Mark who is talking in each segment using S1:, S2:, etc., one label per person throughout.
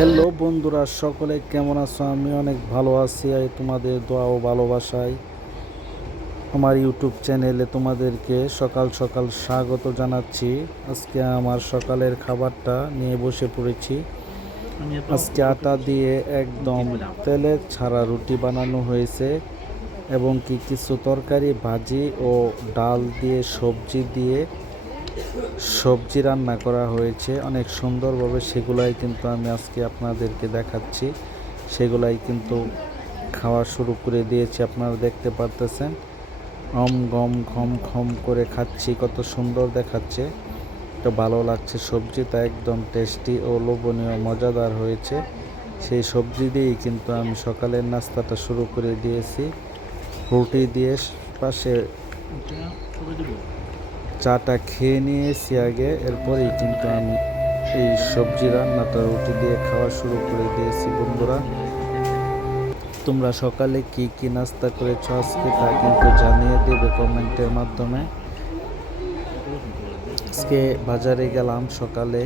S1: Hello বন্ধুরা সকলে কেমন আছো? আমি অনেক ভালো আছি। আর তোমাদের দোয়া ও ভালোবাসায় আমার ইউটিউব চ্যানেলে তোমাদেরকে সকাল সকাল স্বাগত জানাচ্ছি। আজকে আমার সকালের খাবারটা নিয়ে বসে পড়েছি। আজকে আটা দিয়ে একদম তেলের ছাড়া রুটি বানানো হয়েছে এবং কি কিছু তরকারি ভাজি ও ডাল দিয়ে সবজি দিয়ে সবজি রান্না করা হয়েছে, অনেক সুন্দরভাবে। সেগুলাই কিন্তু আমি আজকে আপনাদেরকে দেখাচ্ছি। সেগুলাই কিন্তু খাওয়া শুরু করে দিয়েছি, আপনারা দেখতে পারতেছেন। অম গম খম খম করে খাচ্ছি, কত সুন্দর দেখাচ্ছে। তো ভালো লাগছে সবজিটা, একদম টেস্টি ও লোভনীয়, মজাদার হয়েছে। সেই সবজি দিয়েই কিন্তু আমি সকালের নাস্তাটা শুরু করে দিয়েছি। রুটি দিয়ে পাশে চাটা খেয়ে নিয়েছি আগে। এরপরেই কিন্তু আমি এই সবজি রান্নাটা রুটি দিয়ে খাওয়া শুরু করে দিয়েছি বন্ধুরা। তোমরা সকালে কি কি নাস্তা করেছ আজকে তা কিন্তু জানিয়ে দেবে কমেন্টের মাধ্যমে। আজকে বাজারে গেলাম সকালে।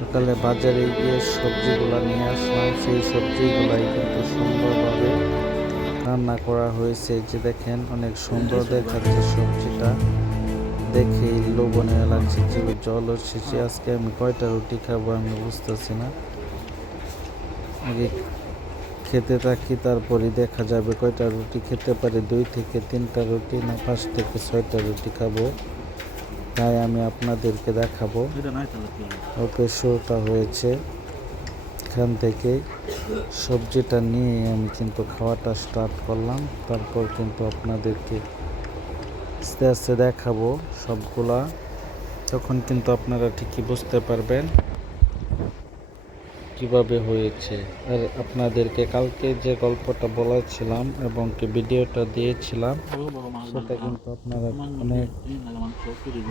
S1: সকালে বাজারে গিয়ে সবজিগুলো নিয়ে আসলাম। সেই সবজিগুলাই কিন্তু সুন্দরভাবে রান্না করা হয়েছে। যে দেখেন, অনেক সুন্দর দেখাচ্ছে সবজিটা। দেখেই লোভনীয় লাগছে জিভে জল এসেছে আজকে আমি কয়টা রুটি খাব আমি বুঝতেছি না। আগে খেতে থাকি তারপরে দেখা যাবে কয়টা রুটি খেতে পারি, দুই থেকে তিনটা রুটি না পাঁচ থেকে ছয়টা রুটি খাব। তাই আমি আপনাদেরকে দেখাবো। ওকে শোটা হয়েছে। এখান থেকে সবজিটা নিয়ে আমি কিন্তু খাওয়াটা স্টার্ট করলাম, তারপর কিন্তু আপনাদেরকে আস্তে আস্তে দেখাবো সবগুলা তখন কিন্তু আপনারা ঠিকই বুঝতে পারবেন কীভাবে হয়েছে। আর আপনাদেরকে কালকে যে গল্পটা বলেছিলাম এবং কি ভিডিওটা দিয়েছিলাম সেটা কিন্তু আপনারা অনেক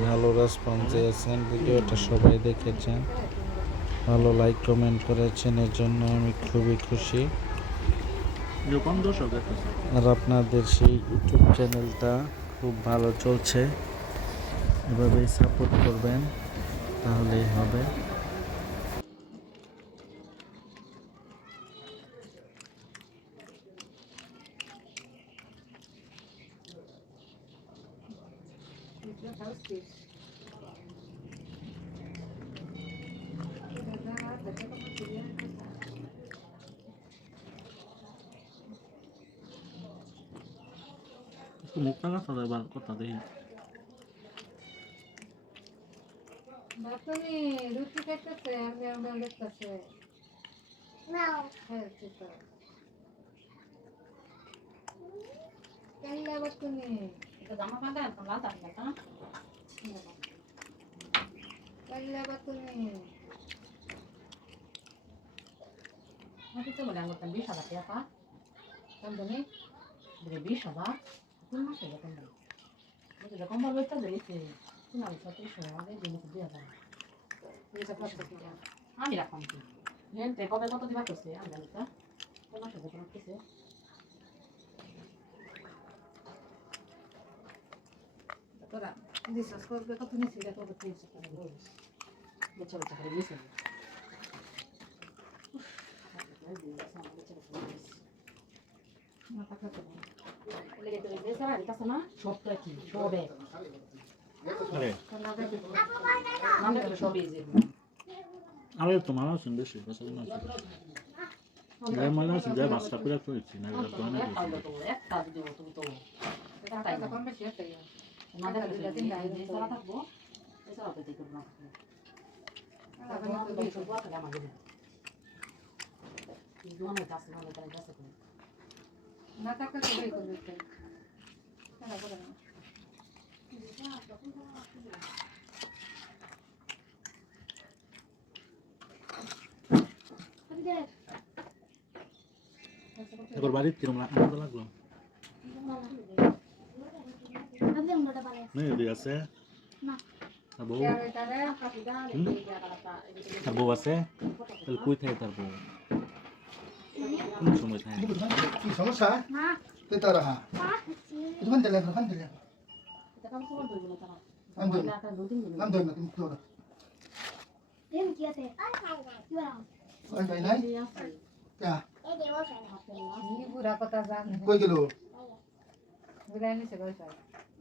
S1: ভালো রেসপন্স দিয়েছেন। ভিডিওটা সবাই দেখেছেন। ভালো লাইক কমেন্ট করেছেন এর জন্য আমি খুবই খুশি। আর আপনাদের সেই ইউটিউব চ্যানেলটা খুব ভালো চলছে। এভাবেই সাপোর্ট করবেন তাহলেই হবে।
S2: মুখটা কাঁচা যায় বার কথা দেখি
S3: বাতুনি রুটি খাইতেছে আমি আমরা দেখতেছে খেলছি তো কেলা বাতুনি কেলা বাতুনি
S4: আমি রাখলাম কি হেনতে কবে কত দিবা করছে আমি জানি তো কোন মাসে যখন উঠতেছে
S3: তোরা বিশ্বাস করবে কত নিছি দেখো তো তুই
S4: বছর বছর করে দিয়েছে
S3: মাথা খাতে
S4: না সবটা কি সবে
S2: আরে
S4: নামে তো যে
S2: তোমার আছেন বেশি বেশি না গায়ে মালা আছে। গায়ে বাসটা করে করেছি না এটা তো না
S4: একটা দিব তুমি তো
S3: টাকা কম বেশি হচ্ছে
S4: আমাদের দুইটা তিনটা এই সারা থাকব এছাড়াও তো দেখব না
S3: না তো করবে টাকা করে না।
S2: এবার কিরম আনন্দ লাগল? নেই আছে। আর বউ? আর বউ আছে? তাহলে কই থাকে তার বউ? কোন সময় থাকে
S5: কি সমস্যা তো দোকান দিলে দোকান দিলে নাম ধর। নাম ধর না তুমি নাই?
S3: জানে
S5: কই গেল?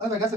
S5: আমার কাছে?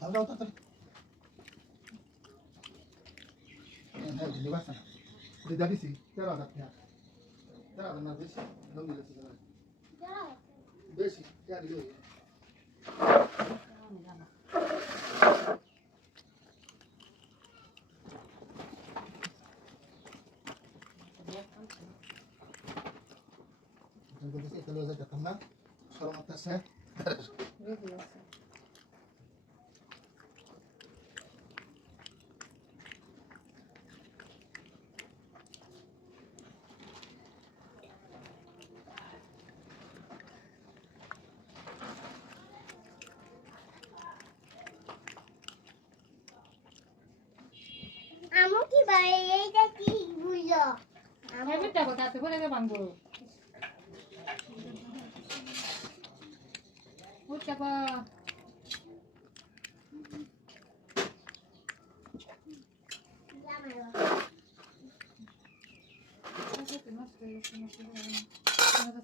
S5: দাও দাও তাড়াতাড়ি হ্যাঁ দিলি বাসা দিদা দিছি তেরো হাজার টাকা তেরো হাজার না বেশি দাম দিয়েছি বেশি কে দিল
S3: আছে
S6: আমু কি ভাই এইটা কি বুঝলো
S3: আমি বিটা কথা তো বলে দে বাঙ্গো উঠা পা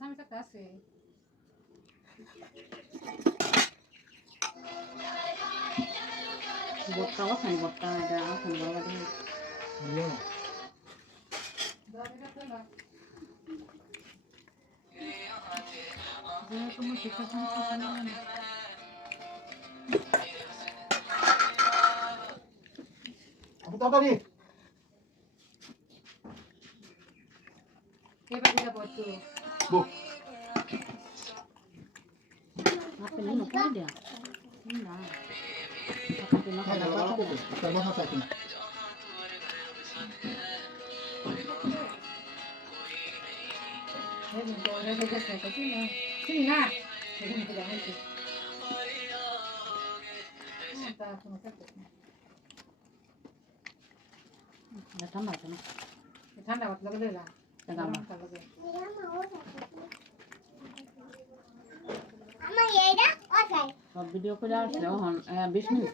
S3: আমি তো কাছে
S4: বট্টা আছে বট্টা এটা
S3: যে তুমি শিক্ষা সংস্থা না
S5: Aku tahu tadi.
S3: কে বাড়ি যাব তো
S5: Bu,
S4: আপনি না কই দিয়া না আপনি না
S5: mana kalau aku tuh? Sama sama satu.
S3: হে না না জানাইছি তা কোনো
S4: ঠান্ডা আছে না
S3: ঠান্ডা ভাত লাগে
S6: ওটাই
S4: সব ভিডিও করে আসলে বিশ মিনিট